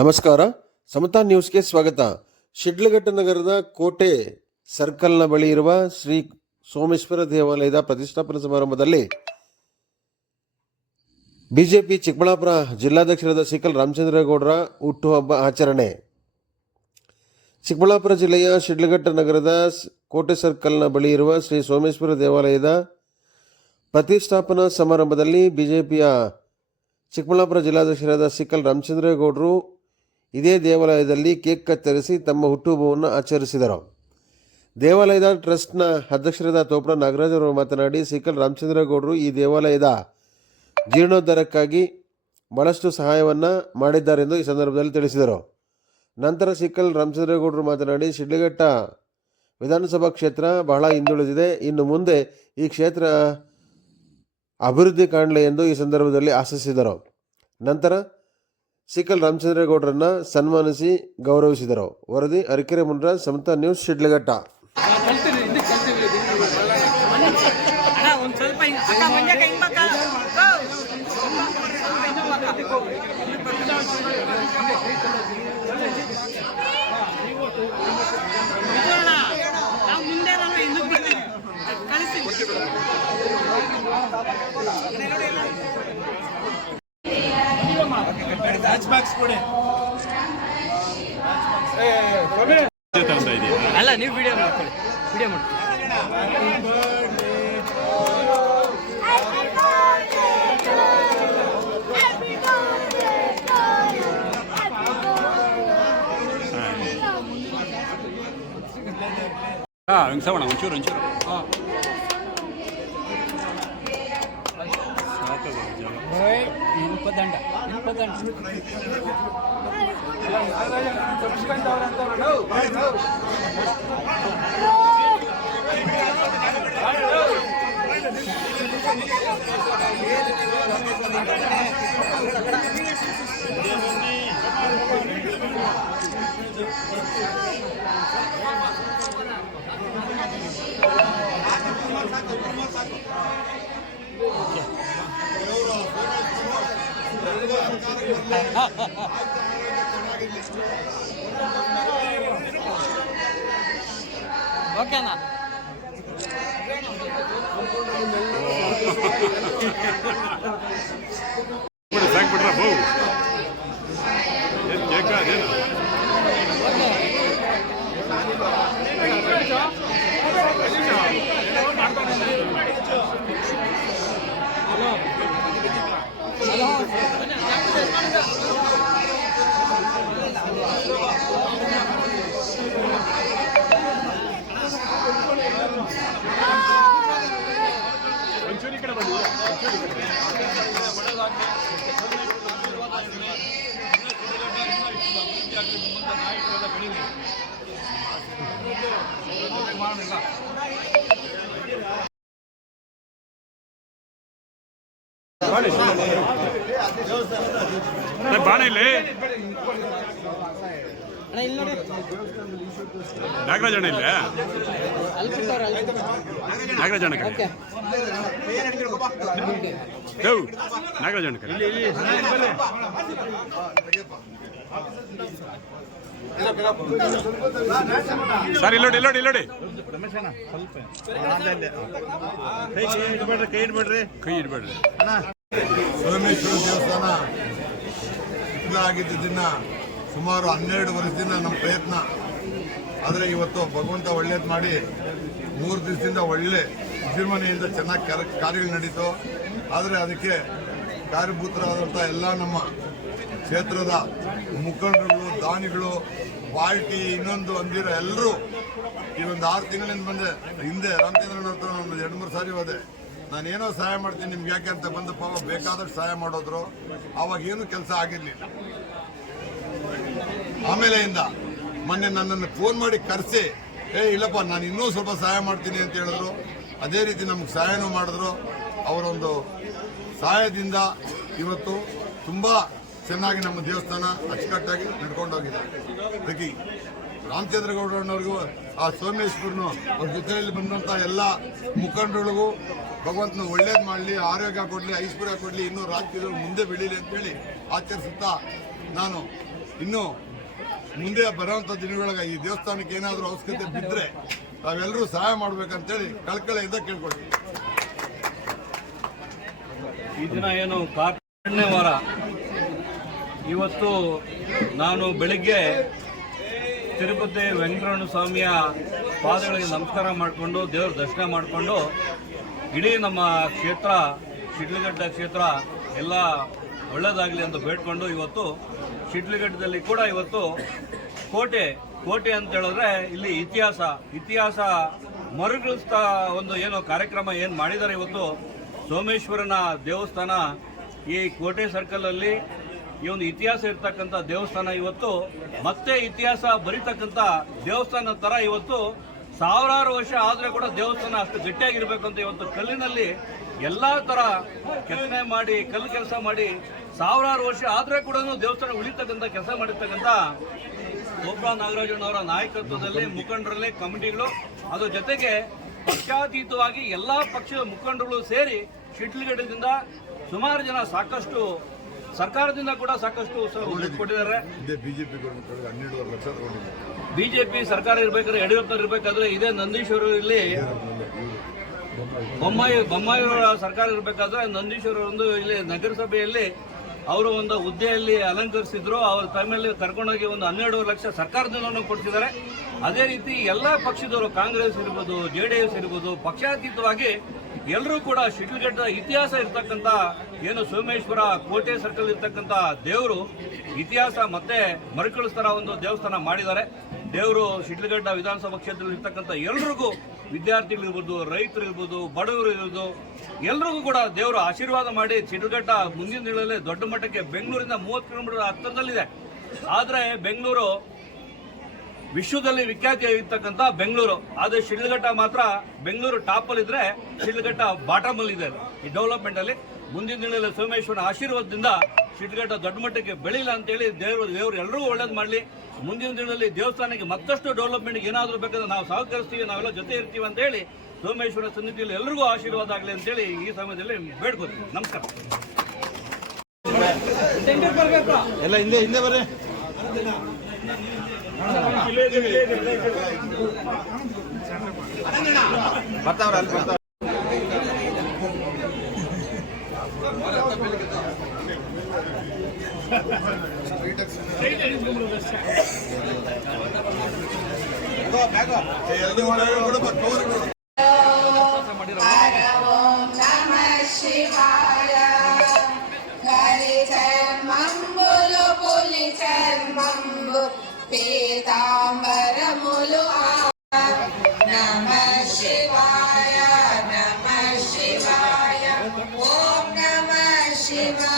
ನಮಸ್ಕಾರ, ಸಮತಾ ನ್ಯೂಸ್ಗೆ ಸ್ವಾಗತ. ಶಿಡ್ಲಘಟ್ಟ ನಗರದ ಕೋಟೆ ಸರ್ಕಲ್ನ ಬಳಿ ಇರುವ ಶ್ರೀ ಸೋಮೇಶ್ವರ ದೇವಾಲಯದ ಪ್ರತಿಷ್ಠಾಪನಾ ಸಮಾರಂಭದಲ್ಲಿ ಬಿಜೆಪಿ ಚಿಕ್ಕಬಳ್ಳಾಪುರ ಜಿಲ್ಲಾಧ್ಯಕ್ಷರಾದ ಸಿಕಲ್ ರಾಮಚಂದ್ರೇಗೌಡರ ಹುಟ್ಟುಹಬ್ಬ ಆಚರಣೆ. ಚಿಕ್ಕಬಳ್ಳಾಪುರ ಜಿಲ್ಲೆಯ ಶಿಡ್ಲಘಟ್ಟ ನಗರದ ಕೋಟೆ ಸರ್ಕಲ್ನ ಬಳಿ ಇರುವ ಶ್ರೀ ಸೋಮೇಶ್ವರ ದೇವಾಲಯದ ಪ್ರತಿಷ್ಠಾಪನಾ ಸಮಾರಂಭದಲ್ಲಿ ಬಿಜೆಪಿಯ ಚಿಕ್ಕಬಳ್ಳಾಪುರ ಜಿಲ್ಲಾಧ್ಯಕ್ಷರಾದ ಸಿಕಲ್ ರಾಮಚಂದ್ರೇಗೌಡರು ಇದೇ ದೇವಾಲಯದಲ್ಲಿ ಕೇಕ್ ಕತ್ತರಿಸಿ ತಮ್ಮ ಹುಟ್ಟುಹಬ್ಬವನ್ನು ಆಚರಿಸಿದರು. ದೇವಾಲಯದ ಟ್ರಸ್ಟ್ನ ಅಧ್ಯಕ್ಷರಾದ ತೋಪಡ ನಾಗರಾಜ್ ಅವರು ಮಾತನಾಡಿ, ಸಿಕಲ್ ರಾಮಚಂದ್ರೇಗೌಡರು ಈ ದೇವಾಲಯದ ಜೀರ್ಣೋದ್ಧಾರಕ್ಕಾಗಿ ಬಹಳಷ್ಟು ಸಹಾಯವನ್ನು ಮಾಡಿದ್ದಾರೆಂದು ಈ ಸಂದರ್ಭದಲ್ಲಿ ತಿಳಿಸಿದರು. ನಂತರ ಸಿಕಲ್ ರಾಮಚಂದ್ರೇಗೌಡರು ಮಾತನಾಡಿ, ಶಿಡ್ಲಘಟ್ಟ ವಿಧಾನಸಭಾ ಕ್ಷೇತ್ರ ಬಹಳ ಹಿಂದುಳಿದಿದೆ, ಇನ್ನು ಮುಂದೆ ಈ ಕ್ಷೇತ್ರ ಅಭಿವೃದ್ಧಿ ಕಾಣಲಿ ಎಂದು ಈ ಸಂದರ್ಭದಲ್ಲಿ ಆಶಿಸಿದರು. ನಂತರ ಸಿಕಲ್ ರಾಮಚಂದ್ರೇಗೌಡರನ್ನ ಸನ್ಮಾನಿಸಿ ಗೌರವಿಸಿದರು. ವರದಿ ಅರಕೆರೆ ಮುನ್ರಾಜ್, ಸಮತಾ ನ್ಯೂಸ್, ಶಿಡ್ಲಘಟ್ಟ. ಅಲ್ಲ, ನೀವು ವಿಡಿಯೋ ಮಾಡ್ಕೊಳ್ಳಿ, ವಿಡಿಯೋ ಮಾಡಿ. ವೆಂಕಟರಮಣ ಒಂಚೂರು ಓಕೆನಾ? ಸಾಕ್ಬಿಟ್ರ ಬೌ ಏನು ಕೇಕ ಅದೇನು ಒಂಚೂರಿ ಕಡೆ ಬನ್ನಿ. ಬಾಣ ಇಲ್ಲಿ ನಾಗರಾಜಣ್ಣ ಇಲ್ಲ, ನಾಗರಾಜಣ್ಣ ನಾಗರಾಜಣ್ಣ ಸರ್ ಇಲ್ಲೋಡಿ ಕೈ ಇಡ್ಬೇಡ್ರಿ. ಸೋಮೇಶ್ವರ ದೇವಸ್ಥಾನ ಆಗಿದ್ದ ದಿನ ಸುಮಾರು 12 ವರ್ಷದಿಂದ ನಮ್ಮ ಪ್ರಯತ್ನ. ಆದರೆ ಇವತ್ತು ಭಗವಂತ ಒಳ್ಳೇದು ಮಾಡಿ 3 ದಿವಸದಿಂದ ಒಳ್ಳೆ ವಿಜೃಂಭಣೆಯಿಂದ ಚೆನ್ನಾಗಿ ಕಾರ್ಯಗಳು ನಡೀತು. ಆದರೆ ಅದಕ್ಕೆ ಕಾರ್ಯಭೂತರಾದಂಥ ಎಲ್ಲ ನಮ್ಮ ಕ್ಷೇತ್ರದ ಮುಖಂಡರುಗಳು, ದಾನಿಗಳು, ಪಾರ್ಟಿ ಇನ್ನೊಂದು ಅಂದಿರೋ ಎಲ್ಲರೂ ಈ ಒಂದು 6 ತಿಂಗಳಿಂದ ಹಿಂದೆ ರಾಮಚಂದ್ರನ ಹತ್ರ ಒಂದು 2-3 ಸಾರಿ ಹೋದೆ. ನಾನೇನೋ ಸಹಾಯ ಮಾಡ್ತೀನಿ ನಿಮ್ಗೆ ಯಾಕೆ ಅಂತ ಬಂದು ಪಾಪ ಬೇಕಾದಷ್ಟು ಸಹಾಯ ಮಾಡೋದ್ರು. ಆವಾಗ ಏನು ಕೆಲಸ ಆಗಿರಲಿಲ್ಲ. ಆಮೇಲೆಯಿಂದ ಮೊನ್ನೆ ನನ್ನನ್ನು ಫೋನ್ ಮಾಡಿ ಕರೆಸಿ, ಇಲ್ಲಪ್ಪ ನಾನು ಇನ್ನೂ ಸ್ವಲ್ಪ ಸಹಾಯ ಮಾಡ್ತೀನಿ ಅಂತ ಹೇಳಿದ್ರು. ಅದೇ ರೀತಿ ನಮ್ಗೆ ಸಹಾಯನೂ ಮಾಡಿದ್ರು. ಅವರೊಂದು ಸಹಾಯದಿಂದ ಇವತ್ತು ತುಂಬ ಚೆನ್ನಾಗಿ ನಮ್ಮ ದೇವಸ್ಥಾನ ಅಚ್ಚುಕಟ್ಟಾಗಿ ನಡ್ಕೊಂಡೋಗಿದೆ. ಅದಕ್ಕೆ ರಾಮಚಂದ್ರೇಗೌಡರವ್ರಿಗೂ ಆ ಸೋಮೇಶ್ವರನು ಅವ್ರ ಜೊತೆಯಲ್ಲಿ ಬಂದಂಥ ಎಲ್ಲ ಮುಖಂಡರಿಗೂ ಭಗವಂತನ ಒಳ್ಳೇದು ಮಾಡಲಿ, ಆರೋಗ್ಯ ಕೊಡಲಿ, ಐಶ್ವರ್ಯ ಕೊಡಲಿ, ಇನ್ನೂ ರಾಜಕೀಯದವರು ಮುಂದೆ ಬೆಳೀಲಿ ಅಂತೇಳಿ ಆಚರಿಸುತ್ತಾ ನಾನು ಇನ್ನು ಮುಂದೆ ಬರುವಂತ ದಿನಗಳಿಗೆ ಈ ದೇವಸ್ಥಾನಕ್ಕೆ ಏನಾದರೂ ಅವಶ್ಯಕತೆ ಬಿದ್ದರೆ ತಾವೆಲ್ಲರೂ ಸಹಾಯ ಮಾಡ್ಬೇಕಂತೇಳಿ ಕಳಕಳಿಯಿಂದ ಕೇಳ್ಕೊಳ್ತೀವಿ. ಈ ದಿನ ಏನು ಕಾರ್ಯಕ್ರಮನೇ ವಾರ, ಇವತ್ತು ನಾನು ಬೆಳಿಗ್ಗೆ ತಿರುಪತಿ ವೆಂಕಟರಮಣ ಸ್ವಾಮಿಯ ಪಾದಗಳಿಗೆ ನಮಸ್ಕಾರ ಮಾಡಿಕೊಂಡು ದೇವರ ದರ್ಶನ ಮಾಡಿಕೊಂಡು ಇಡೀ ನಮ್ಮ ಕ್ಷೇತ್ರ ಶಿಡ್ಲಘಟ್ಟ ಕ್ಷೇತ್ರ ಎಲ್ಲ ಒಳ್ಳೆಯದಾಗಲಿ ಅಂತ ಬೇಡ್ಕೊಂಡು ಇವತ್ತು ಶಿಡ್ಲಘಟ್ಟದಲ್ಲಿ ಕೂಡ ಇವತ್ತು ಕೋಟೆ ಅಂತ ಹೇಳಿದ್ರೆ ಇಲ್ಲಿ ಇತಿಹಾಸ ಮರುಕಳಿಸ್ತಾ ಒಂದು ಏನೋ ಕಾರ್ಯಕ್ರಮ ಏನು ಮಾಡಿದ್ದಾರೆ. ಇವತ್ತು ಸೋಮೇಶ್ವರನ ದೇವಸ್ಥಾನ ಈ ಕೋಟೆ ಸರ್ಕಲಲ್ಲಿ ಈ ಒಂದು ಇತಿಹಾಸ ಇರ್ತಕ್ಕಂಥ ದೇವಸ್ಥಾನ ಇವತ್ತು ಮತ್ತೆ ಇತಿಹಾಸ ಬರೀತಕ್ಕಂಥ ದೇವಸ್ಥಾನ ಥರ ಇವತ್ತು ಸಾವಿರಾರು ವರ್ಷ ಆದರೆ ಕೂಡ ದೇವಸ್ಥಾನ ಅಷ್ಟು ಗಟ್ಟಿಯಾಗಿರ್ಬೇಕು ಅಂತ ಇವತ್ತು ಕಲ್ಲಿನಲ್ಲಿ ಎಲ್ಲ ಥರ ಕೆತ್ತನೆ ಮಾಡಿ ಕಲ್ಲು ಕೆಲಸ ಮಾಡಿ ಸಾವಿರಾರು ವರ್ಷ ಆದರೆ ಕೂಡ ದೇವಸ್ಥಾನ ಉಳಿತಕ್ಕಂಥ ಕೆಲಸ ಮಾಡಿರ್ತಕ್ಕಂಥ ಗೋಪಾಲ ನಾಗರಾಜನವರ ನಾಯಕತ್ವದಲ್ಲಿ ಮುಖಂಡರಲ್ಲಿ ಕಮಿಟಿಗಳು, ಅದ್ರ ಜೊತೆಗೆ ಪಕ್ಷಾತೀತವಾಗಿ ಎಲ್ಲ ಪಕ್ಷದ ಮುಖಂಡರುಗಳು ಸೇರಿ ಶಿಡ್ಲಘಟ್ಟದಿಂದ ಸುಮಾರು ಜನ ಸಾಕಷ್ಟು ಸರ್ಕಾರದಿಂದ ಕೂಡ ಸಾಕಷ್ಟು ಕೊಟ್ಟಿದ್ದಾರೆ. ಬಿಜೆಪಿ 12.5 ಲಕ್ಷ ತಗೊಂಡಿದ್ದಾರೆ. ಬಿಜೆಪಿ ಸರ್ಕಾರ ಇರ್ಬೇಕಾದ್ರೆ ಯಡಿಯೂರಪ್ಪ ಇರ್ಬೇಕಾದ್ರೆ ಇದೇ ನಂದೀಶ್ವರ ಇಲ್ಲಿ ಬೊಮ್ಮಾಯಿಯವರ ಸರ್ಕಾರ ಇರಬೇಕಾದ್ರೆ ನಂದೀಶ್ವರ ಒಂದು ಇಲ್ಲಿ ನಗರಸಭೆಯಲ್ಲಿ ಅವರು ಒಂದು ಹುದ್ದೆಯಲ್ಲಿ ಅಲಂಕರಿಸಿದ್ರು. ಅವ್ರ ಟೈಮಲ್ಲಿ ಕರ್ಕೊಂಡೋಗಿ ಒಂದು 12 ಲಕ್ಷ ಸರ್ಕಾರದಿಂದ ಕೊಡ್ತಿದ್ದಾರೆ. ಅದೇ ರೀತಿ ಎಲ್ಲ ಪಕ್ಷದವರು ಕಾಂಗ್ರೆಸ್ ಇರ್ಬೋದು, JDS ಇರ್ಬೋದು, ಪಕ್ಷಾತೀತವಾಗಿ ಎಲ್ಲರೂ ಕೂಡ ಶಿಡ್ಲಘಟ್ಟ ಇತಿಹಾಸ ಇರ್ತಕ್ಕಂಥ ಏನು ಸೋಮೇಶ್ವರ ಕೋಟೆ ಸರ್ಕಲ್ ಇರ್ತಕ್ಕಂಥ ದೇವರು ಇತಿಹಾಸ ಮತ್ತೆ ಮರುಕಳಿಸ್ತಾರ ಒಂದು ದೇವಸ್ಥಾನ ಮಾಡಿದ್ದಾರೆ. ದೇವರು ಶಿಡ್ಲಘಟ್ಟ ವಿಧಾನಸಭಾ ಕ್ಷೇತ್ರದಲ್ಲಿ ಇರ್ತಕ್ಕಂಥ ಎಲ್ರಿಗೂ, ವಿದ್ಯಾರ್ಥಿಗಳಿರ್ಬೋದು, ರೈತರಿರ್ಬೋದು, ಬಡವರು ಇರ್ಬೋದು, ಎಲ್ರಿಗೂ ಕೂಡ ದೇವರು ಆಶೀರ್ವಾದ ಮಾಡಿ ಶಿಡ್ಲಘಟ್ಟ ಮುಂದಿನ ದಿನಗಳಲ್ಲಿ ದೊಡ್ಡ ಮಟ್ಟಕ್ಕೆ ಬೆಂಗಳೂರಿಂದ 30 ಕಿಲೋಮೀಟರ್ ಹತ್ತಿರದಲ್ಲಿದೆ. ಆದರೆ ಬೆಂಗಳೂರು ವಿಶ್ವದಲ್ಲಿ ವಿಖ್ಯಾತಿ ಇರ್ತಕ್ಕಂಥ ಬೆಂಗಳೂರು, ಆದರೆ ಶಿಡ್ಲಘಟ್ಟ ಮಾತ್ರ ಬೆಂಗಳೂರು ಟಾಪಲ್ಲಿದ್ರೆ ಶಿಡ್ಲಘಟ್ಟ ಬಾಟಮಲ್ಲಿ ಇದೆ. ಈ ಡೆವಲಪ್ಮೆಂಟ್ ಅಲ್ಲಿ ಮುಂದಿನ ದಿನಗಳಲ್ಲಿ ಸೋಮೇಶ್ವರನ ಆಶೀರ್ವಾದದಿಂದ ಶಿಡ್ಲಘಟ್ಟ ದೊಡ್ಡ ಮಟ್ಟಕ್ಕೆ ಬೆಳೀಲ ಅಂತೇಳಿ ದೇವರು ಎಲ್ರಿಗೂ ಒಳ್ಳೇದು ಮಾಡಲಿ. ಮುಂದಿನ ದಿನದಲ್ಲಿ ದೇವಸ್ಥಾನಕ್ಕೆ ಮತ್ತಷ್ಟು ಡೆವಲಪ್ಮೆಂಟ್ಗೆ ಏನಾದರೂ ಬೇಕಾದ್ರೆ ನಾವು ಸಹಕರಿಸ್ತೀವಿ, ನಾವೆಲ್ಲ ಜೊತೆ ಇರ್ತೀವಿ ಅಂತ ಹೇಳಿ ಸೋಮೇಶ್ವರ ಸನ್ನಿಧಿಯಲ್ಲಿ ಎಲ್ರಿಗೂ ಆಶೀರ್ವಾದ ಆಗಲಿ ಅಂತೇಳಿ ಈ ಸಮಯದಲ್ಲಿ ಬೇಡ್ಕೊತೀವಿ. ನಮಸ್ಕಾರ. ಎಲ್ಲ ಹಿಂದೆ ಬರ್ರಿ. ಬರ್ತಾವ್ರ ಅಲ್ಲಿ ಬರ್ತಾವ. పీతాంబరములు నమః శివాయ ఓం నమః శివాయ.